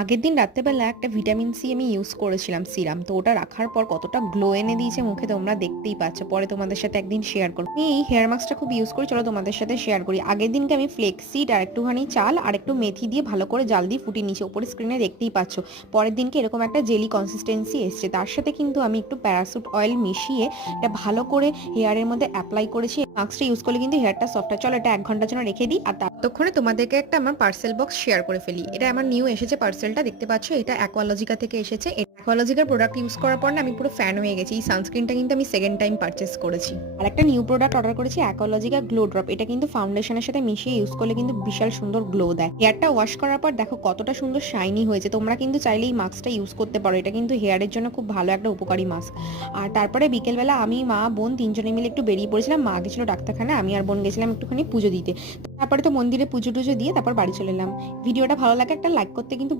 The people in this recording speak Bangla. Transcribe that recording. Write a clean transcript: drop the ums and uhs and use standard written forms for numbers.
আগের দিন রাত্রেবেলা একটা ভিটামিন সি আমি ইউজ করেছিলাম সিরাম। তো ওটা রাখার পর কতটা গ্লো এনে দিয়েছে মুখে তোমরা দেখতেই পাচ্ছ। পরে তোমাদের সাথে একদিন শেয়ার করব। আমি এই হেয়ার মাস্কটা খুব ইউজ করি, চলো তোমাদের সাথে শেয়ার করি। আগের দিনকে আমি ফ্লেক্সিড আর একটুখানি চাল আর একটু মেথি দিয়ে ভালো করে জাল দিয়ে ফুটিয়ে নিয়েছি, ওপরে স্ক্রিনে দেখতেই পাচ্ছ। পরের দিনকে এরকম একটা জেলি কনসিস্টেন্সি এসছে। তার সাথে কিন্তু আমি একটু প্যারাসুট অয়েল মিশিয়ে এটা ভালো করে হেয়ারের মধ্যে অ্যাপ্লাই করেছি। মাস্কটা ইউজ করলে কিন্তু হেয়ারটা সফট হয়। চলো এটা 1 ঘন্টার জন্য রেখে দিই, আর ততক্ষণে তোমাদেরকে একটা আমার পার্সেল বক্স শেয়ার করে ফেলি। এটা আমার নিউ এসেছে পার্সেলটা, দেখতে পাচ্ছ। এটা অ্যাকোয়ালজিকা থেকে এসেছে। অ্যাকোয়ালজিকার প্রোডাক্ট ইউজ করার পর না আমি পুরো ফ্যান হয়ে গেছি। এই সানস্ক্রিনটা কিন্তু আমি সেকেন্ড টাইম পারচেস করেছি। আর একটা নিউ প্রোডাক্ট অর্ডার করেছি, অ্যাকোয়ালজিকা গ্লো ড্রপ। এটা কিন্তু ফাউন্ডেশনের সাথে মিশিয়ে ইউজ করলে কিন্তু বিশাল সুন্দর গ্লো দেয়। হেয়ারটা ওয়াশ করার পর দেখো কতটা সুন্দর শাইনি হয়েছে। তোমরা কিন্তু চাইলে এই মাস্কটা ইউজ করতে পারো। এটা কিন্তু হেয়ারের জন্য খুব ভালো একটা উপকারী মাস্ক। আর তারপরে বিকেলবেলা আমি, মা, বোন তিনজনে মিলে একটু বেরিয়ে পড়েছিলাম। মা গেছিল ডাক্তারখানায়, আমি আর বোন গেছিলাম একটুখানি পুজো দিতে। তারপরে তো মন্দিরে পুজো টুজো দিয়ে তারপর বাড়ি চলে এলাম। ভিডিওটা ভালো লাগে একটা লাইক করতে কিন্তু